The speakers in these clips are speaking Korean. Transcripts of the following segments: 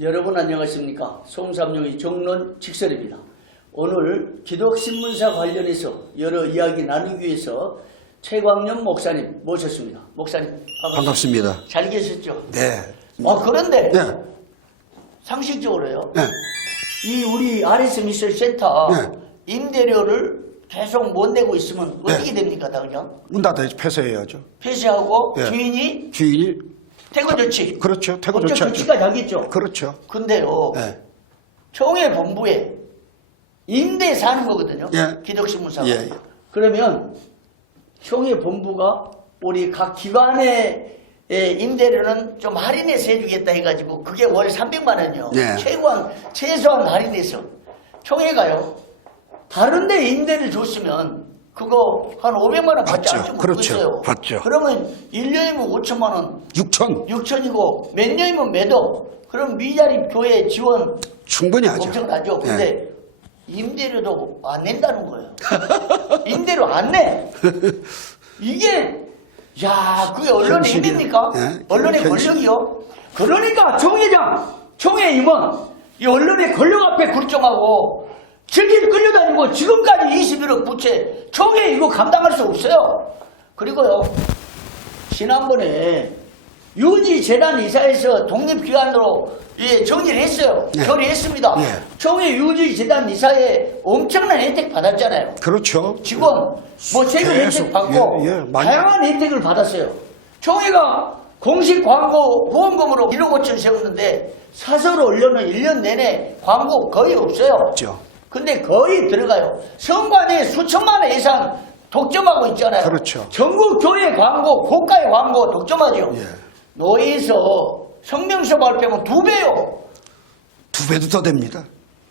여러분 안녕하십니까 송삼룡의 정론 직설입니다. 오늘 기독신문사 관련해서 여러 이야기 나누기 위해서 최광년 목사님 모셨습니다. 목사님 반갑습니다. 반갑습니다. 잘 계셨죠? 네. 어 그런데 네. 상식적으로요. 네. 이 우리 아리스 미술 센터 네. 임대료를 계속 못 내고 있으면 네. 어떻게 됩니까, 다 그냥? 문 닫아야지 폐쇄해야죠. 폐쇄하고 네. 주인이 주인이 퇴거 조치. 그렇죠. 퇴거 조치하죠. 조치까지 하겠죠. 그렇죠. 근데요. 네. 총회 본부에 임대 사는 거거든요. 예. 기독신문사가. 예, 예. 그러면 총회 본부가 우리 각 기관의 예, 임대료는 좀 할인해서 해주겠다 해가지고 그게 월 300만 원이요. 예. 최소한 최소한 할인해서 총회가요. 다른데 임대를 줬으면 그거 한 500만 원 받지 받죠. 않죠? 그렇죠. 받죠. 그러면 1년이면 5천만 원, 6천 6천이고 몇 년이면 매도. 그럼 미자립 교회 지원 충분히 하죠. 엄청나죠. 예. 근데 임대료도 안 낸다는 거예요. 임대료 안 내. 이게 야 그게 언론의 현실이야. 힘입니까? 예, 언론의 현실. 권력이요. 그러니까 총회장, 총회 임원 이 언론의 권력 앞에 굴종하고 즐길 끌려다니고 지금까지 21억 부채 총회 이거 감당할 수 없어요. 그리고요 지난번에 유지 재단 이사에서 독립기관으로 예, 정리를 했어요. 예. 결의했습니다. 예. 총회 유지 재단 이사에 엄청난 혜택 받았잖아요. 그렇죠. 직원 뭐 세금 혜택 받고 예, 예, 다양한 혜택을 받았어요. 총회가 공식 광고 후원금으로 1억 5천 세웠는데 사설 언론은 1년 내내 광고 거의 없어요. 없죠. 근데 거의 들어가요. 성관에 수천만 원 이상 독점하고 있잖아요. 그렇죠. 전국 교회 광고, 고가의 광고 독점하죠. 예. 노예에서 성명서 발표하면 두 배요. 두 배도 더 됩니다.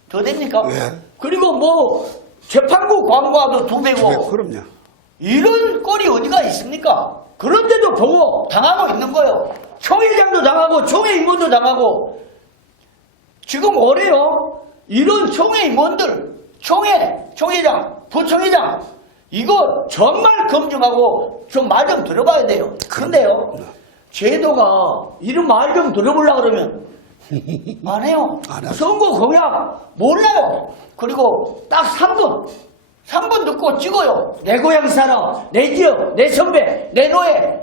더 됩니까? 예. 그리고 뭐 재판부 광고도 두 배고 네, 그럼요. 이런 꼴이 어디가 있습니까? 그런데도 보고 당하고 있는 거예요. 총회장도 당하고 총회 임원도 당하고 지금 올해요. 이런 총회 임원들, 총회, 총회장, 부총회장 이거 정말 검증하고 좀 말 좀 들어봐야 돼요. 그런데요. 제도가 이런 말 좀 들어보려고 그러면 안 해요. 안. 선거 공약 몰라요. 그리고 딱 3분. 3분 듣고 찍어요. 내 고향 사람, 내 지역, 내 선배, 내 노예.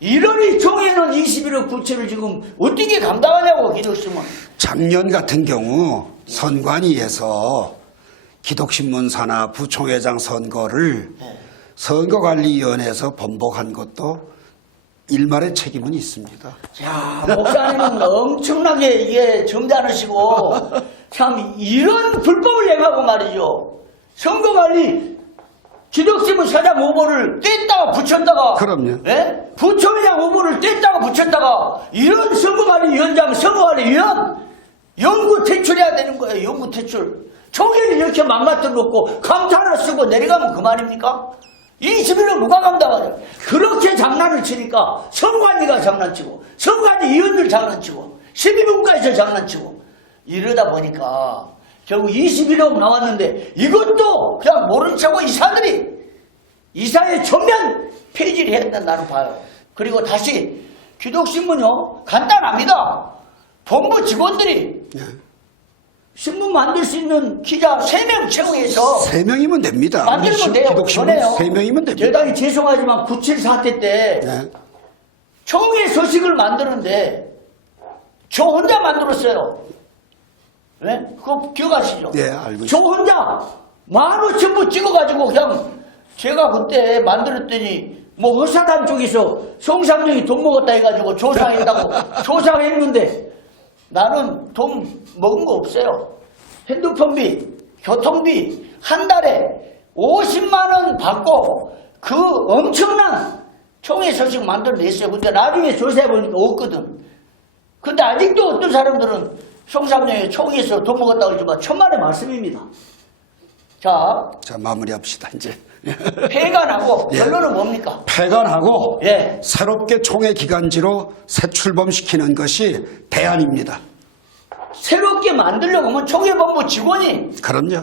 이러니 총회는 21억 부채를 지금 어떻게 감당하냐고 기독심은. 작년 같은 경우 선관위에서 기독신문사나 부총회장 선거를 네. 선거관리위원회에서 번복한 것도 일말의 책임은 있습니다. 자, 목사님은 엄청나게 이게 점잖으시고, 참, 이런 불법을 행하고 말이죠. 선거관리, 기독신문 사장 후보를 뗐다가 붙였다가, 그럼요. 예? 부총회장 후보를 뗐다가 붙였다가, 이런 선거관리위원장, 선거관리위원, 연구 퇴출해야 되는 거예요, 연구 퇴출. 총회를 이렇게 망가뜨려 놓고, 하나 쓰고 내려가면 그만입니까? 21을 누가 감당하냐? 그렇게 장난을 치니까 선관위가 장난치고 선관위 위원들 장난치고 12분까지서 장난치고 이러다 보니까 결국 21억 나왔는데 이것도 그냥 모른 척하고 이사들이 이사의 전면 폐지를 된다 나는 봐요. 그리고 다시 기독신문요 간단합니다. 본부 직원들이 예. 신문 만들 수 있는 기자 3명 채용해서 세 명이면 됩니다. 만들면 돼요. 전에요. 세 명이면 됩니다. 대단히 죄송하지만 97 사태 때 네. 총회 소식을 만드는데 저 혼자 만들었어요. 네? 그거 기억하시죠? 네, 알고 저 있습니다. 혼자 만원 전부 찍어가지고 그냥 제가 그때 만들었더니 뭐 허사단 쪽에서 송삼룡이 돈 먹었다 해가지고 조사한다고 조사했는데 나는 돈 먹은 거 없어요. 핸드폰비, 교통비 한 달에 50만 원 받고 그 엄청난 총회 소식 만들어냈어요. 근데 나중에 조사해보니까 없거든. 근데 아직도 어떤 사람들은 송삼룡이 총회에서 돈 먹었다고 그러지만 천만의 말씀입니다. 자, 자, 마무리합시다, 이제. 폐간하고 예. 결론은 뭡니까? 폐간하고 예. 새롭게 총회 기간지로 새 출범시키는 것이 대안입니다. 새롭게 만들려고 하면 총회본부 직원이 그럼요.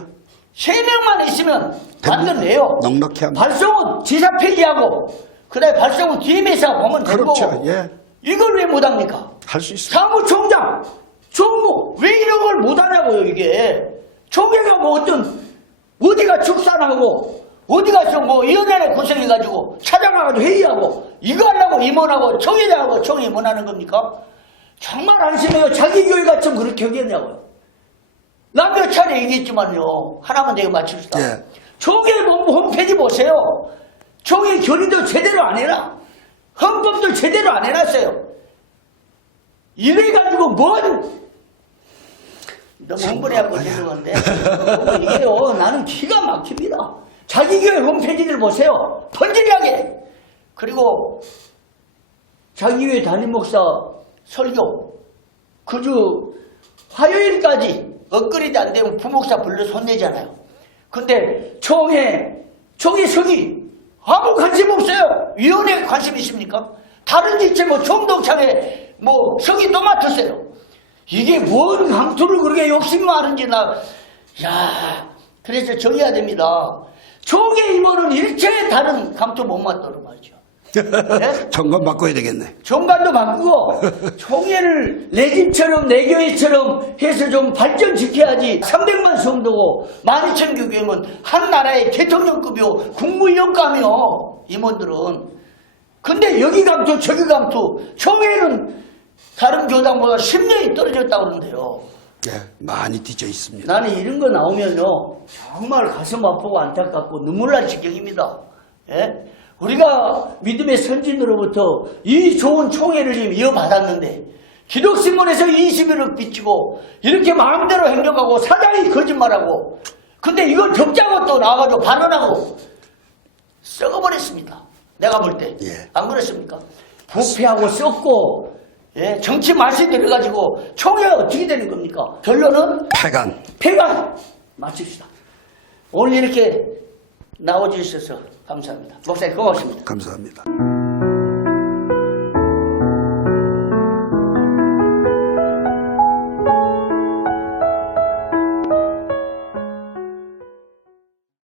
세명만 있으면. 만들어내요. 넉넉히 합니다. 발송은 지사 폐지하고 그 다음에 발송은 DM에서 보면 되고 그렇죠. 예. 이걸 왜 못합니까? 할 수 있습니다. 사무총장 종무 왜 이런 걸 못하냐고요 이게 총회가 뭐 어떤 어디가 축산하고 어디 가 서 뭐 위원회를 구성해가지고 찾아가가지고 회의하고 이거 하려고 임원하고 총회장하고 총회 임원하는 겁니까? 정말 안심해요. 자기 교회가 좀 그렇게 하겠냐고요. 나몇 차례 얘기했지만요. 하나만 내가 맞춥시다. 예. 총회 본부 홈페이지 보세요. 총회 결의도 제대로 안 해놔 헌법도 제대로 안 해놨어요. 이래가지고 뭔 너무 흥분해갖고 죄송한데. 이게요 나는 기가 막힙니다. 자기 교회 홈페이지를 보세요. 번지하게. 그리고 자기 교회 담임 목사 설교 그주 화요일까지 엇거리도 안 되면 부목사 불러서 혼내잖아요. 근데 총회 총회 성이 아무 관심 없어요. 위원회에 관심 있습니까? 다른 지체 뭐 총독창에 뭐 성이 또 맡았어요 이게 뭔 강투를 그렇게 욕심이 많은지 나, 야, 그래서 정해야 됩니다. 총회 임원은 일체 다른 강투 못 맡도록 말이죠. 네? 점검 바꿔야 되겠네. 정관도 바꾸고 총회를 내 집처럼 내 교회처럼 해서 좀 발전시켜야지 300만 성도고 12,000 교회면 한 나라의 대통령급이요 국무위원감이요 임원들은 근데 여기 감투 저기 감투 총회는 다른 교당보다 10년이 떨어졌다고 그러는데요 예, 많이 뒤져 있습니다. 나는 이런 거 나오면요 정말 가슴 아프고 안타깝고 눈물 날 지경입니다. 예? 우리가 믿음의 선진으로부터 이 좋은 총회를 지금 이어받았는데 기독신문에서 21억 빚지고 이렇게 마음대로 행동하고 사장이 거짓말하고 근데 이걸 덮자고 또 나와가지고 발언하고 썩어버렸습니다. 내가 볼 때. 예. 안 그렇습니까? 부패하고 썩고 예, 정치 맛이 들어가지고 총회가 어떻게 되는 겁니까? 결론은 폐간. 폐간 마칩시다. 오늘 이렇게 나와주셔서 감사합니다. 목사님 고맙습니다. 감사합니다.